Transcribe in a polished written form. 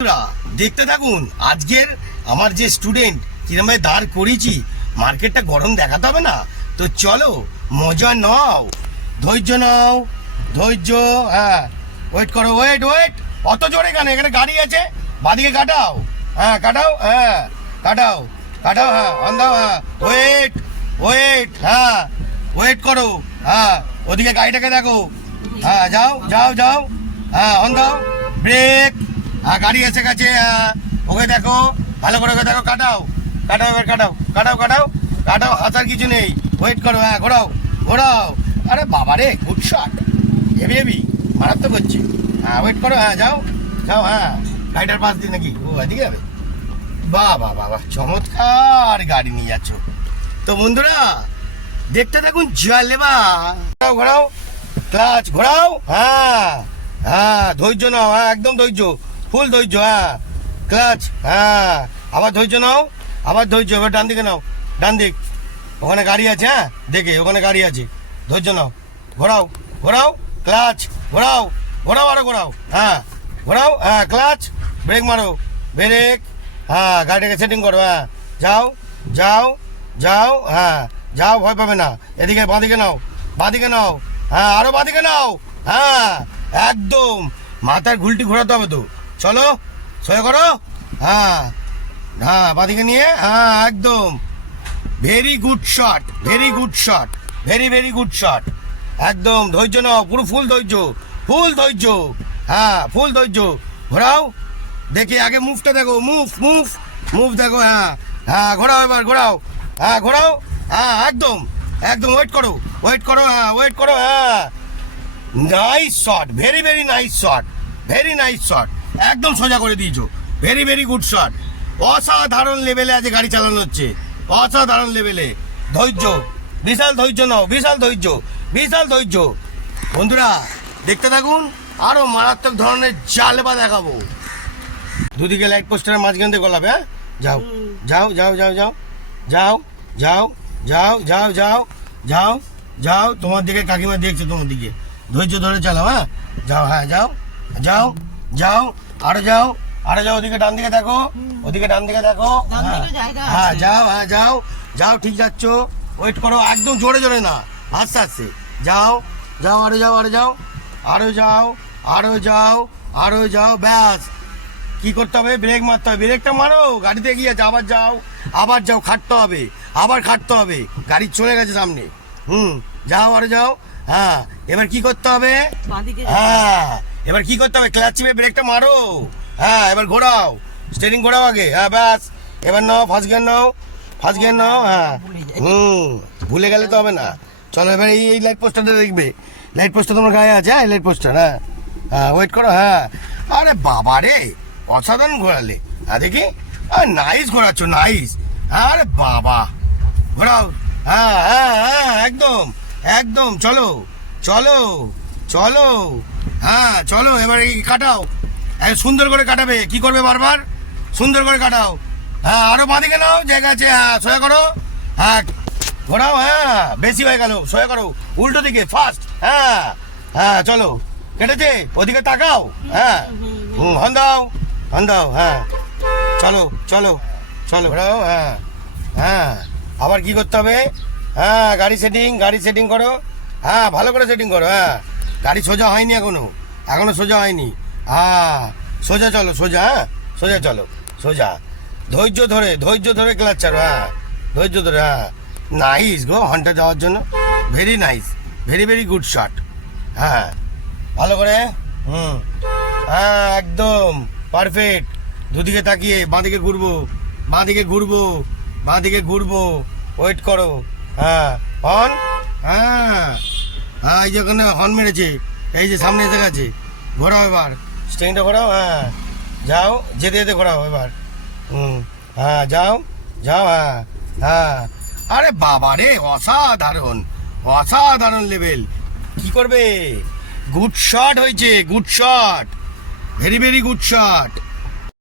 বন্ধুরা দেখতে থাকুন আজকের আমার যে স্টুডেন্ট কিরম দাঁড় করেছি। মার্কেটটা গরম দেখাতে হবে না, তো চলো মজা নাও, ধৈর্য নাও, ধৈর্য। হ্যাঁ, ওয়েট করো, ওয়েট ওয়েট। অত জোরে কেন? এখানে গাড়ি আছে, বাদিকে কাটাও। হ্যাঁ কাটাও, হ্যাঁ কাটাও কাটাও, হ্যাঁ অন দাও, হ্যাঁ ওয়েট ওয়েট, হ্যাঁ ওয়েট করো। হ্যাঁ ওদিকে গাড়িটাকে দেখো, হ্যাঁ যাও যাও যাও, হ্যাঁ অন দাও, ব্রেক। হ্যাঁ গাড়ি এসে গেছে, হ্যাঁ ওকে দেখো, ভালো করে ওকে দেখো, কাটাও কাটাও, এবার কাটাও কাটাও কাটাও কাটাও, হাতার কিছু নেই, ওয়েট করো। হ্যাঁ ঘোরাও ঘোরাও। আরে বাবা রে, গুড শট, হেভি হেভি, মারাত্মক হচ্ছে। হ্যাঁ ওয়েট করো, হ্যাঁ যাও যাও, হ্যাঁ গাড়িটার পাশ দিয়ে নাকি ও এদিকে যাবে? বাহ বাহ বাহ বাহ, চমৎকার গাড়ি নিয়ে যাচ্ছ। তো বন্ধুরা দেখতে থাকুন, জ্বালেবা। ঘোরাও ঘোরাও, ক্লাচ ঘোরাও, হ্যাঁ হ্যাঁ ধৈর্য নাও, হ্যাঁ একদম ধৈর্য, ফুল ধৈর্য। হ্যাঁ ক্লাচ, হ্যাঁ আবার ধৈর্য নাও, আবার ধৈর্য। এবার ডান দিকে নাও, ডান দিক, ওখানে গাড়ি আছে, হ্যাঁ দেখে ওখানে গাড়ি আছে, ধৈর্য নাও। ঘোরাও ঘোরাও, ক্লাচ ঘোরাও ঘোরাও, আরো ঘোরাও, হ্যাঁ ঘোরাও, হ্যাঁ ক্লাচ, ব্রেক মারো, ব্রেক। হ্যাঁ গাড়িটাকে সেটিং করো, হ্যাঁ যাও যাও যাও, হ্যাঁ যাও, ভয় পাবে না। এদিকে বাঁদিকে নাও, বাঁদিকে নাও, হ্যাঁ আরো বাঁদিকে নাও, হ্যাঁ একদম মাথার ঘুলটি ঘোরাতে হবে তো। চলো সয়ে করো, হ্যাঁ হ্যাঁ বাঁদিকে নিয়ে, হ্যাঁ একদম very good shot, very good shot, very very good shot. একদম ধৈর্য নাও, পুরো ফুল ধৈর্য, ফুল ধৈর্য, হ্যাঁ ফুল ধৈর্য। ঘোরাও, দেখি আগে মুভটা দেখো, মুভ মুভ মুভ দেখো, হ্যাঁ হ্যাঁ ঘোরাও, এবার ঘোরাও, হ্যাঁ ঘোরাও, হ্যাঁ একদম একদম, ওয়েট করো ওয়েট করো, হ্যাঁ ওয়েট করো, হ্যাঁ nice shot, very very nice shot, very nice shot, একদম সোজা করে দিয়েছো, ভেরি ভেরি গুড শট। অসাধারণ লেভেলে আজ গাড়ি চালানো হচ্ছে, অসাধারণ লেভেলে। ধৈর্য, বিশাল ধৈর্য নাও, বিশাল ধৈর্য, বিশাল ধৈর্য। বন্ধুরা দেখতে থাকুন, আরো মারাত্মক ধরনের জালবা দেখাবো। দুদিকে লাইট পোস্টারের মাঝখান দিয়ে গলাবে, হ্যাঁ যাও যাও যাও যাও যাও যাও যাও যাও যাও যাও যাও যাও, তোমার দিকে কাকিমা দেখছে, তোমার দিকে, ধৈর্য ধরে চালাও, হ্যাঁ যাও, হ্যাঁ যাও যাও যাও, আরো যাও আরো যাও, ওদিকে ডান দিকে দেখো, ওদিকে ডান দিকে দেখো, হ্যাঁ যাও, হ্যাঁ যাও যাও, ঠিক যাচ্ছ, ওয়েট করো, একদম জোরে জোরে না, আস্তে আস্তে যাও যাও, আরো যাও আরো যাও আরো যাও আরো যাও আরো যাও, ব্যাস। কি করতে হবে? ব্রেক মারতে হবে, ব্রেকটা মারো, গাড়িতে এগিয়ে আছে, আবার যাও আবার যাও, খাটতে হবে, আবার খাটতে হবে, গাড়ি চলে গেছে সামনে, যাও আরো যাও। হ্যাঁ এবার কি করতে হবে? হ্যাঁ এবার কি করতে হবে? ক্লাচ চিপে ব্রেকটা মারো, হ্যাঁ এবার ঘোরাও, স্টিয়ারিং ঘোরাও আগে, হ্যাঁ ব্যাস। এবার নাও ফার্স্ট গিয়ার নাও, ফার্স্ট গিয়ার নাও, হ্যাঁ ভুলে গেলে তো হবে না। চলো এবার এই লাইট পোস্টারটা দেখবে, লাইট পোস্টার তোমার গায়ে আছে, হ্যাঁ লাইট পোস্টার, হ্যাঁ হ্যাঁ ওয়েট করো, হ্যাঁ। আরে বাবা রে, অসাধারণ ঘোরালে, হ্যাঁ দেখি, নাইস ঘোরাচ্ছ, নাইস। আরে বাবা, ঘোরাও, হ্যাঁ হ্যাঁ হ্যাঁ একদম একদম, চলো চলো চলো, হ্যাঁ চলো, এবার এই কাটাও, সুন্দর করে কাটাবে, কি করবে বারবার, সুন্দর করে কাটাও, হ্যাঁ আরো বাঁদিকে নাও, জায়গা আছে, হ্যাঁ সোয়া করো, হ্যাঁ ঘোরাও, হ্যাঁ বেশি হয়ে গেল, সোয়া করো, উল্টো দিকে ফাস্ট, হ্যাঁ হ্যাঁ চলো, কেটেছে, ওদিকে তাকাও, হ্যাঁ হন দাও, হন দাও, হ্যাঁ চলো চলো চলো, ঘোরাও, হ্যাঁ হ্যাঁ আবার কি করতে হবে? হ্যাঁ গাড়ি সেটিং, গাড়ি সেটিং করো, হ্যাঁ ভালো করে সেটিং করো, হ্যাঁ গাড়ি সোজা হয়নি এখনো, এখনো সোজা হয়নি, হ্যাঁ সোজা চলো, সোজা, হ্যাঁ সোজা চলো, সোজা, ধৈর্য ধরে ক্লাচ ছাড়ো, হ্যাঁ ধৈর্য ধরে, হ্যাঁ নাইস গো, হন্টা যাওয়ার জন্য very nice, very very good shot, হ্যাঁ ভালো করে, হ্যাঁ একদম পারফেক্ট। দুদিকে তাকিয়ে বাঁদিকে ঘুরবো, বাঁদিকে ঘুরবো, বাঁদিকে ঘুরবো, ওয়েট করো, হ্যাঁ হর্ন, হ্যাঁ হ্যাঁ এই যে ওখানে হর্ন মেরেছে, এই যে সামনে এসে গেছে, ঘোরাও এবার, স্টিয়ারিংটা ঘোরাও, হ্যাঁ যাও, যেতে যেতে ঘোরাও এবার, হ্যাঁ যাও যাও, হ্যাঁ হ্যাঁ। আরে বাবা রে, অসাধারণ অসাধারণ লেভেল, কি করবে? গুড শট হয়েছে, good shot, very very good shot.